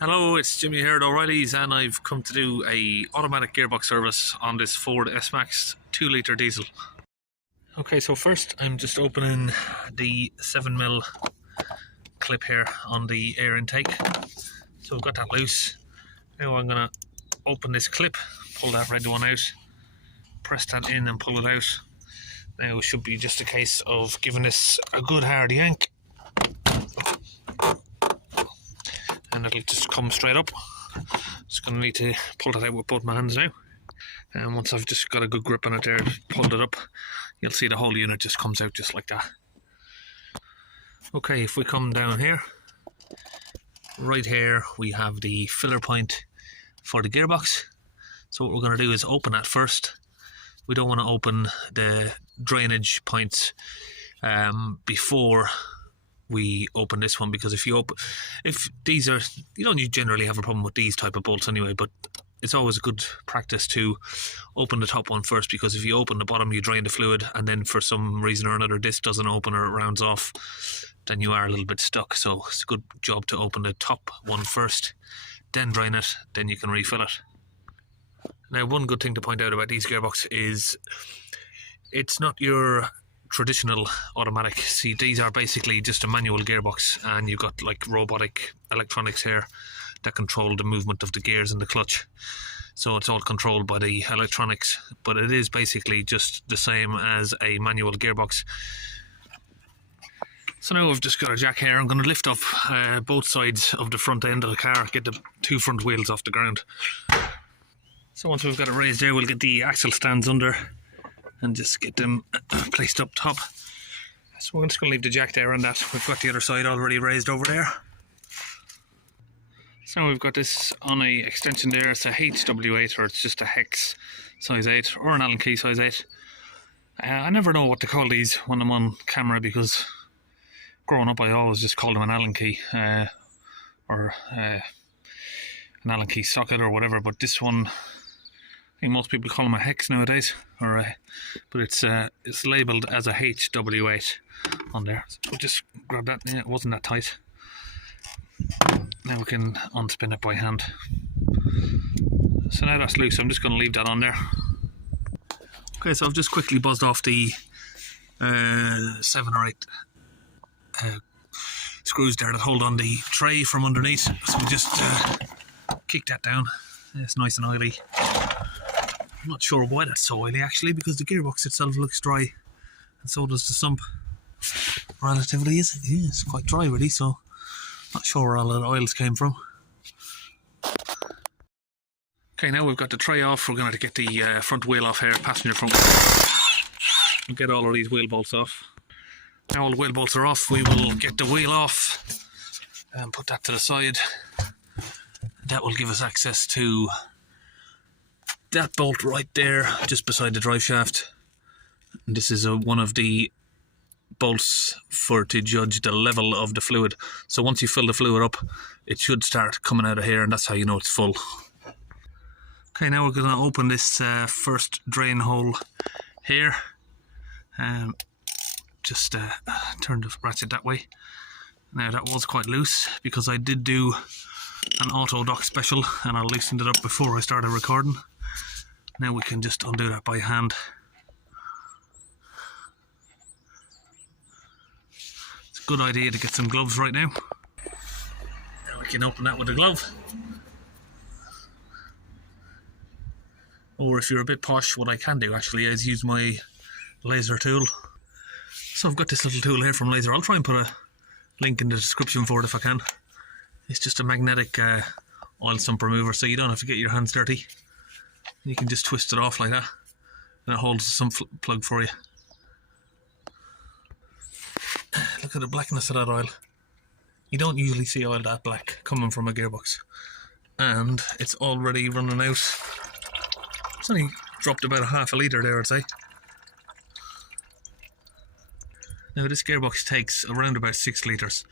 Hello, it's Jimmy here at O'Reilly's, and I've come to do a automatic gearbox service on this Ford S-Max 2 litre diesel. Okay, so first I'm just opening the 7mm clip here on the air intake. So I've got that loose. Now I'm going to open this clip, pull that red one out, press that in and pull it out. Now it should be just a case of giving this a good hard yank, and it'll just come straight up. Just going to need to pull that out with both my hands now. And once I've just got a good grip on it there, pulled it up, you'll see the whole unit just comes out just like that. Okay, if we come down here, right here we have the filler point for the gearbox. So what we're going to do is open that first. We don't want to open the drainage points before we open this one, because if these are, you don't generally have a problem with these type of bolts anyway, but it's always a good practice to open the top one first, because if you open the bottom you drain the fluid, and then for some reason or another this doesn't open or it rounds off, then you are a little bit stuck. So it's a good job to open the top one first, then drain it, then you can refill it. Now, one good thing to point out about these gearbox is it's not your traditional automatic. See, these are basically just a manual gearbox, and you've got like robotic electronics here that control the movement of the gears and the clutch. So it's all controlled by the electronics, but it is basically just the same as a manual gearbox. So now I've just got a jack here. I'm going to lift up both sides of the front end of the car, get the two front wheels off the ground. So once we've got it raised there, we'll get the axle stands under and just get them placed up top. So we're just going to leave the jack there on that. We've got the other side already raised over there. So we've got this on a extension there. It's a HW8, or it's just a hex size 8, or an Allen key size 8. I never know what to call these when I'm on camera, because growing up I always just called them an Allen key or an Allen key socket or whatever, but this one, I think most people call them a hex nowadays, but it's labelled as a HW8 on there. So we'll just grab that. Yeah, it wasn't that tight. Now we can unspin it by hand. So now that's loose, I'm just going to leave that on there. Okay, so I've just quickly buzzed off the 7 or 8 screws there that hold on the tray from underneath. So we just kick that down. It's nice and oily. I'm not sure why that's so oily actually, because the gearbox itself looks dry, and so does the sump. Relatively, it's quite dry really, so not sure where all that oils came from. Okay, now we've got the tray off. We're going to get the front wheel off here, passenger front wheel. We'll get all of these wheel bolts off. Now all the wheel bolts are off, we will get the wheel off and put that to the side. That will give us access to that bolt right there, just beside the drive shaft. And this is one of the bolts to judge the level of the fluid. So once you fill the fluid up, it should start coming out of here, and that's how you know it's full. Okay, now we're going to open this first drain hole here. Just turn the ratchet that way. Now that was quite loose, because I did do an auto dock special and I loosened it up before I started recording. Now we can just undo that by hand. It's a good idea to get some gloves right now. Now we can open that with a glove. Or if you're a bit posh, what I can do actually is use my laser tool. So I've got this little tool here from Laser. I'll try and put a link in the description for it if I can. It's just a magnetic oil sump remover, so you don't have to get your hands dirty. You can just twist it off like that, and it holds the sump plug for you. Look at the blackness of that oil. You don't usually see oil that black coming from a gearbox. And it's already running out. It's only dropped about ½ a litre there, I'd say. Now this gearbox takes around about 6 litres,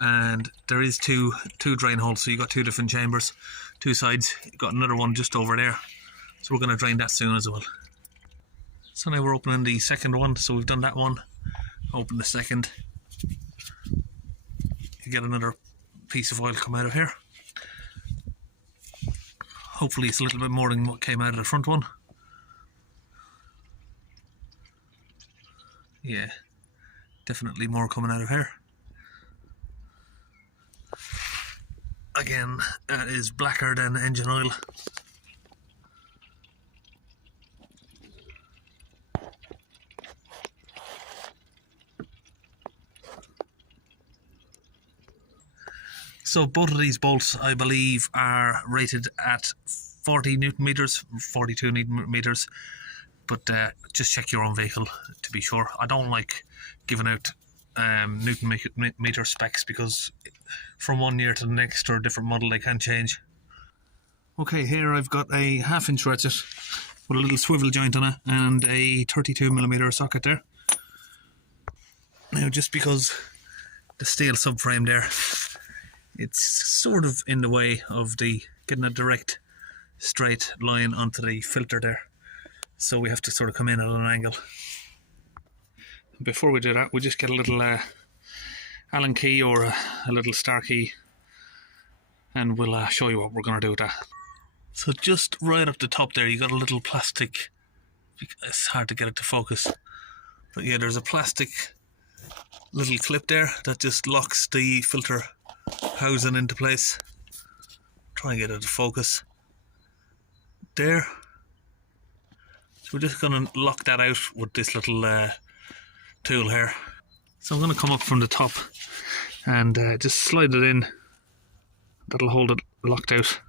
and there is two drain holes, so you've got 2 different chambers, 2 sides. You've got another one just over there, so we're going to drain that soon as well. So now we're opening the second one, so we've done that one. Open the second. You get another piece of oil come out of here. Hopefully it's a little bit more than what came out of the front one. Yeah, definitely more coming out of here. Again, that is blacker than engine oil. So both of these bolts, I believe, are rated at 40 Newton meters, 42 Newton meters. But just check your own vehicle to be sure. I don't like giving out Newton meter specs because from one year to the next or a different model they can change. Okay, here I've got a 1/2 inch ratchet with a little swivel joint on it and a 32mm socket there. Now, just because the steel subframe there, it's sort of in the way of the getting a direct straight line onto the filter there. So we have to sort of come in at an angle. Before we do that, we just get a little Allen key or a little star key, and we'll show you what we're going to do with that. So just right up the top there, you got a little plastic, it's hard to get it to focus, but yeah, there's a plastic little clip there that just locks the filter housing into place. Try and get it to focus. There. So we're just going to lock that out with this little tool here. So I'm going to come up from the top and just slide it in. That'll hold it locked out.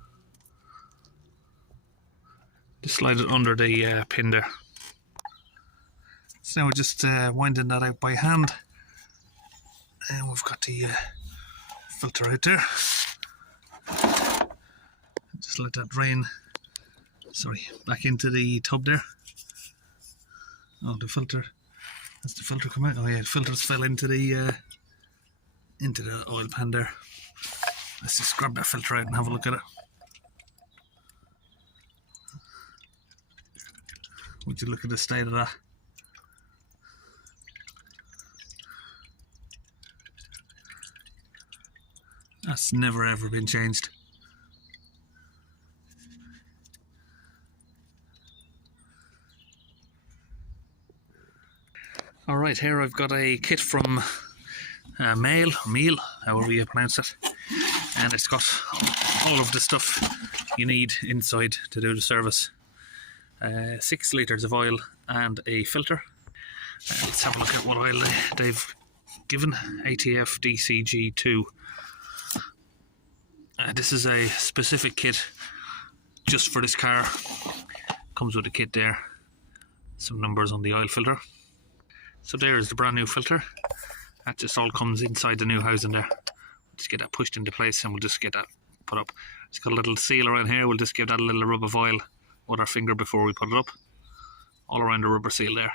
Just slide it under the pin there. So now we're just winding that out by hand. And we've got the filter out there. Just let that drain, back into the tub there. Oh, the filter. That's the filter come out. Oh yeah, the filters fell into the oil pan there. Let's just grab that filter out and have a look at it. Would you look at the state of that? That's never ever been changed. Alright, here I've got a kit from Meal, however you pronounce it, and it's got all of the stuff you need inside to do the service. 6 litres of oil and a filter. Let's have a look at what oil they've given. ATF DCG2. This is a specific kit just for this car. Comes with a kit there, some numbers on the oil filter. So there is the brand new filter. That just all comes inside the new housing there. Just get that pushed into place and we'll just get that put up. It's got a little seal around here. We'll just give that a little rub of oil with our finger before we put it up. All around the rubber seal there.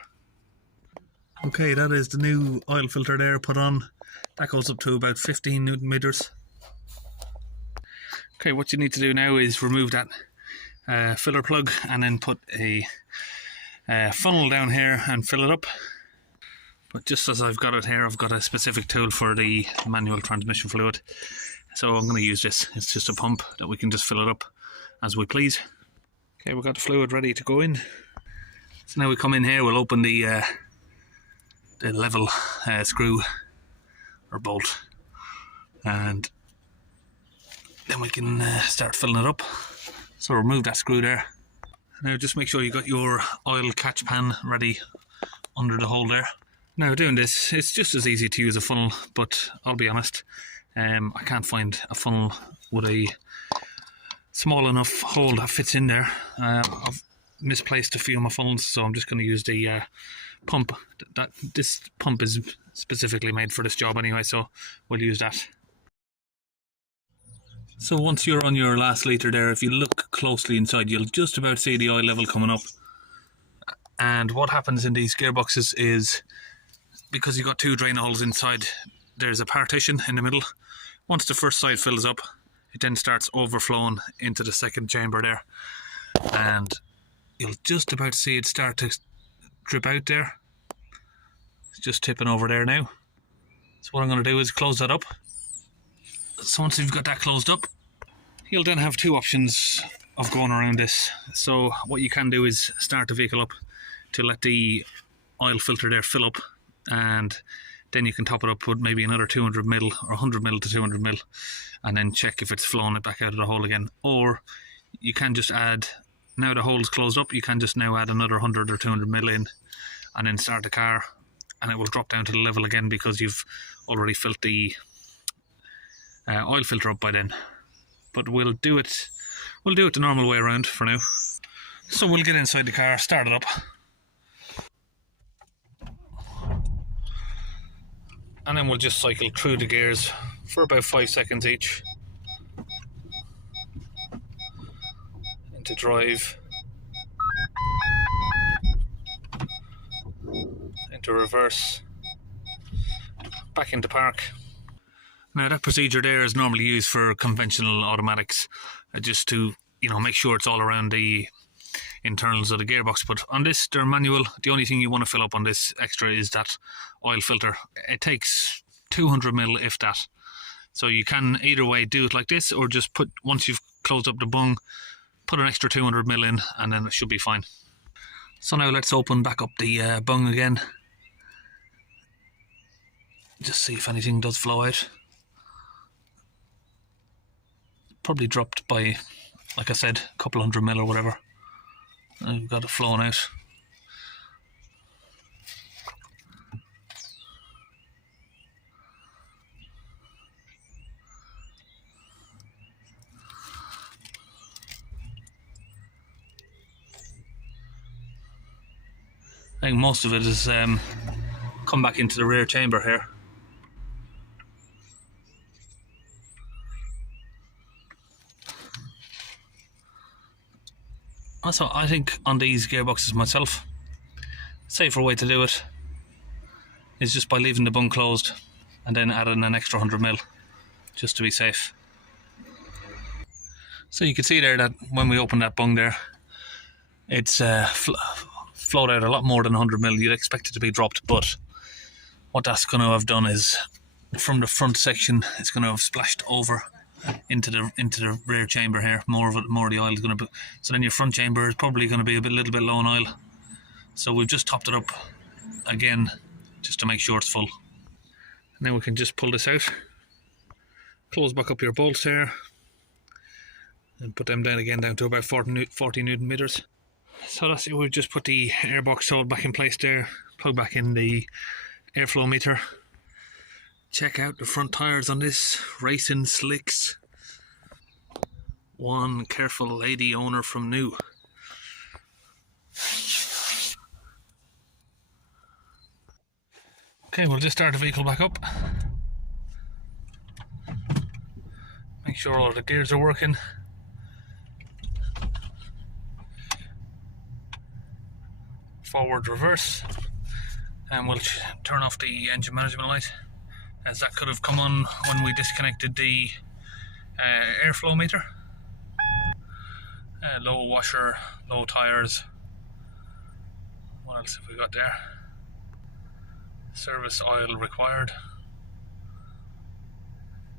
Okay, that is the new oil filter there put on. That goes up to about 15 Newton meters. Okay, what you need to do now is remove that filler plug and then put a funnel down here and fill it up. But just as I've got it here, I've got a specific tool for the manual transmission fluid. So I'm going to use this. It's just a pump that we can just fill it up as we please. Okay, we've got the fluid ready to go in. So now we come in here, we'll open the level screw or bolt, and then we can start filling it up. So remove that screw there. Now just make sure you got your oil catch pan ready under the hole there. Now doing this, it's just as easy to use a funnel, but I'll be honest, I can't find a funnel with a small enough hole that fits in there. I've misplaced a few of my funnels, so I'm just going to use the pump. This pump is specifically made for this job anyway, so we'll use that. So once you're on your last litre there, if you look closely inside, you'll just about see the oil level coming up. And what happens in these gearboxes is, because you've got 2 drain holes inside, there's a partition in the middle. Once the first side fills up, it then starts overflowing into the second chamber there. And you'll just about see it start to drip out there. just tipping over there now. So what I'm going to do is close that up. So once you've got that closed up, you'll then have two options of going around this. So what you can do is start the vehicle up to let the oil filter there fill up, and then you can top it up with maybe another 200ml or 100ml to 200ml, and then check if it's flowing it back out of the hole again. Or you can just add, now the hole's closed up, you can just now add another 100 or 200ml in, and then start the car, and it will drop down to the level again because you've already filled the oil filter up by then. But we'll do it the normal way around for now. So we'll get inside the car, start it up, and then we'll just cycle through the gears for about 5 seconds each. Into drive, into reverse, back into park. Now that procedure there is normally used for conventional automatics, just to, you know, make sure it's all around the internals of the gearbox. But on this, they're manual. The only thing you want to fill up on this extra is that oil filter. It takes 200ml if that. So you can either way do it like this, or just put, once you've closed up the bung, put an extra 200ml in, and then it should be fine. So now let's open back up the bung again. Just see if anything does flow out. Probably dropped by, like I said, a couple 100ml or whatever. And we've got it flowing out. I think most of it is come back into the rear chamber here. Also, I think on these gearboxes myself, safer way to do it is just by leaving the bung closed and then adding an extra 100ml, just to be safe. So you can see there that when we open that bung there, it's flowed out a lot more than 100ml. You'd expect it to be dropped, but what that's going to have done is, from the front section, it's going to have splashed over into the rear chamber here. More of the oil is going to be, so then your front chamber is probably going to be a little bit low on oil. So we've just topped it up again just to make sure it's full. And then we can just pull this out, close back up your bolts here, and put them down again down to about 40 Newton meters. So that's it. We've just put the airbox hole back in place there, plug back in the airflow meter. Check out the front tyres on this, racing slicks. One careful lady owner from new. Okay, we'll just start the vehicle back up. Make sure all the gears are working. Forward, reverse, and we'll turn off the engine management light, as that could have come on when we disconnected the airflow meter. Low washer, low tyres. What else have we got there? Service oil required.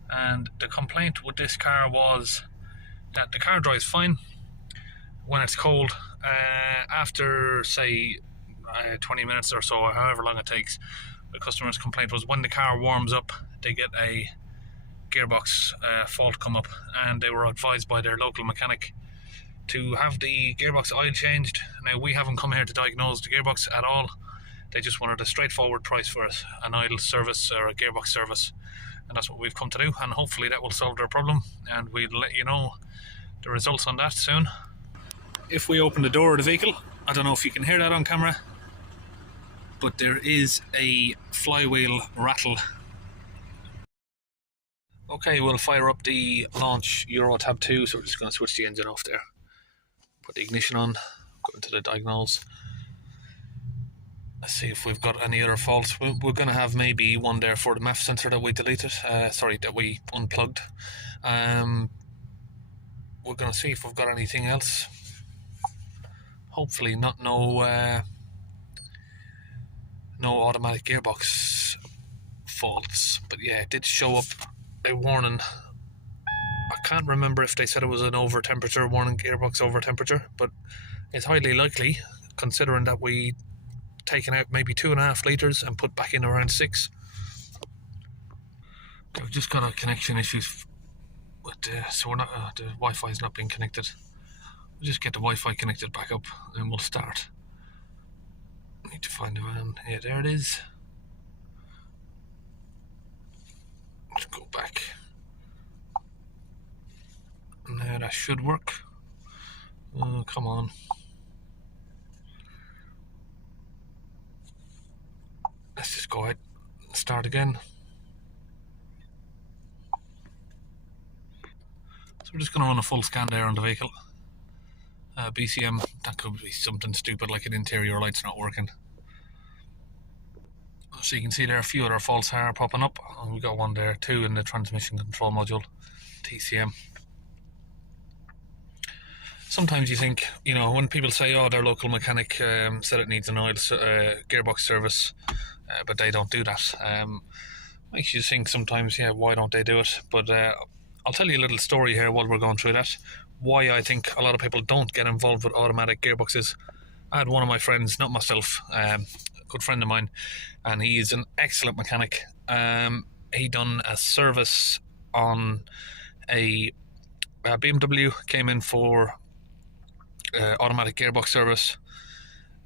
And the complaint with this car was that the car drives fine when it's cold. After, say, 20 minutes or so, or however long it takes, the customer's complaint was when the car warms up, they get a gearbox fault come up, and they were advised by their local mechanic to have the gearbox oil changed. Now, we haven't come here to diagnose the gearbox at all. They just wanted a straightforward price for it, an oil service or a gearbox service, and that's what we've come to do, and hopefully that will solve their problem, and we'll let you know the results on that soon. If we open the door of the vehicle, I don't know if you can hear that on camera, but there is a flywheel rattle. Okay, we'll fire up the launch Euro Tab 2, so we're just going to switch the engine off there. Put the ignition on, go into the diagonals. Let's see if we've got any other faults. We're going to have maybe one there for the MEF sensor that we deleted, that we unplugged. We're going to see if we've got anything else. Hopefully not, no no automatic gearbox faults, but yeah, it did show up a warning. I can't remember if they said it was an over temperature warning, gearbox over temperature, but it's highly likely, considering that we taken out maybe 2.5 litres and put back in around 6. We've just got a connection issues with so we're not the Wi-Fi is not being connected. We'll just get the Wi-Fi connected back up and we'll start. Need to find the van. Yeah, there it is. Let's go back. Now that should work. Oh, come on. Let's just go ahead and start again. So we're just going to run a full scan there on the vehicle. BCM, that could be something stupid like an interior light's not working. So you can see there a few other faults are popping up. We got one there too in the transmission control module, TCM. Sometimes you think, when people say, oh, their local mechanic said it needs an oil gearbox service, but they don't do that. Makes you think sometimes, yeah, why don't they do it? But I'll tell you a little story here while we're going through that. Why I think a lot of people don't get involved with automatic gearboxes. I had one of my friends, not myself, a good friend of mine, and he is an excellent mechanic. He done a service on a BMW, came in for automatic gearbox service.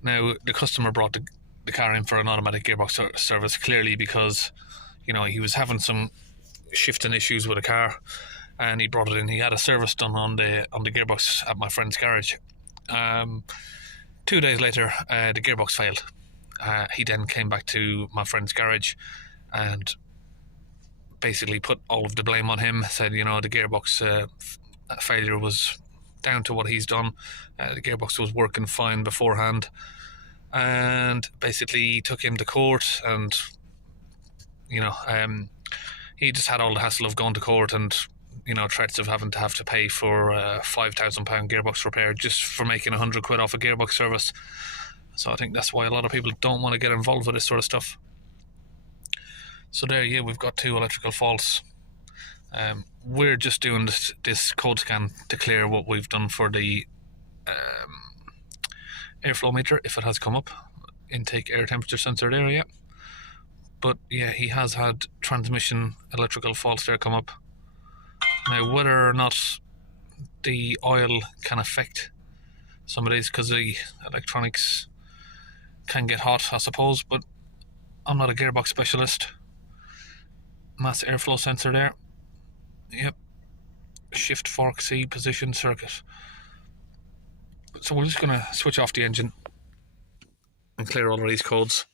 Now the customer brought the car in for an automatic gearbox service clearly because he was having some shifting issues with the car, and he brought it in. He had a service done on the gearbox at my friend's garage. 2 days later, the gearbox failed. He then came back to my friend's garage and basically put all of the blame on him. Said, the gearbox failure was down to what he's done. The gearbox was working fine beforehand, and basically took him to court. And he just had all the hassle of going to court and threats of having to pay for £5,000 gearbox repair just for making £100 off a gearbox service. So I think that's why a lot of people don't want to get involved with this sort of stuff. So there, yeah, we've got 2 electrical faults. We're just doing this code scan to clear what we've done for the airflow meter, if it has come up. Intake air temperature sensor there, yeah. But yeah, he has had transmission electrical faults there come up. Now, whether or not the oil can affect some of these, because the electronics can get hot, I suppose, but I'm not a gearbox specialist. Mass airflow sensor there. Yep. Shift fork C position circuit. So we're just going to switch off the engine and clear all of these codes.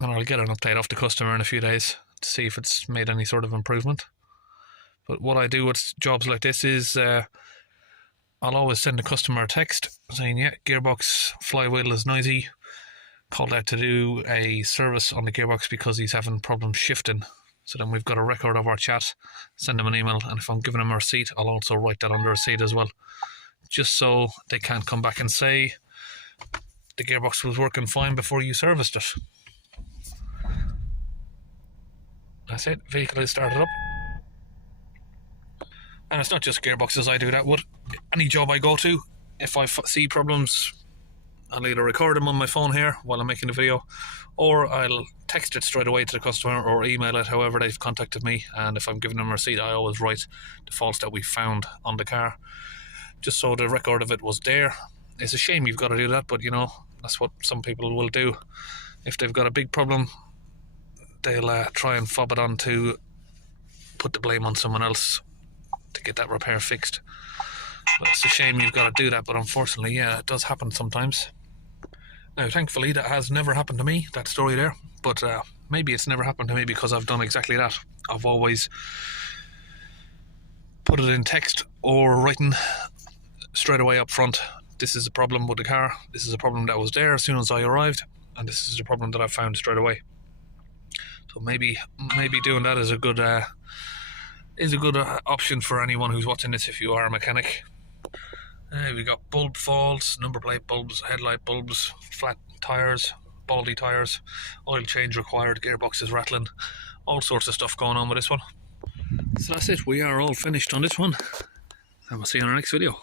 And I'll get an update off the customer in a few days to see if it's made any sort of improvement. But what I do with jobs like this is I'll always send the customer a text saying, yeah, gearbox flywheel is noisy, called out to do a service on the gearbox because he's having problems shifting. So then we've got a record of our chat, send them an email, and if I'm giving them a receipt, I'll also write that on the receipt as well, just so they can't come back and say the gearbox was working fine before you serviced it. That's it, vehicle is started up. And it's not just gearboxes I do that with. Any job I go to, if I see problems, I'll either record them on my phone here while I'm making the video, or I'll text it straight away to the customer or email it, however they've contacted me. And if I'm giving them a receipt, I always write the faults that we found on the car, just so the record of it was there. It's a shame you've got to do that, but that's what some people will do. If they've got a big problem, they'll try and fob it on to put the blame on someone else to get that repair fixed. But it's a shame you've got to do that, but unfortunately, yeah, it does happen sometimes. Now, thankfully, that has never happened to me, that story there, but maybe it's never happened to me because I've done exactly that. I've always put it in text or written straight away up front. This is a problem with the car, this is a problem that was there as soon as I arrived, and this is a problem that I found straight away. So maybe doing that is a good option for anyone who's watching this if you are a mechanic. We got bulb faults, number plate bulbs, headlight bulbs, flat tyres, baldy tyres, oil change required, gearbox is rattling, all sorts of stuff going on with this one. So that's it, we are all finished on this one, and we'll see you in our next video.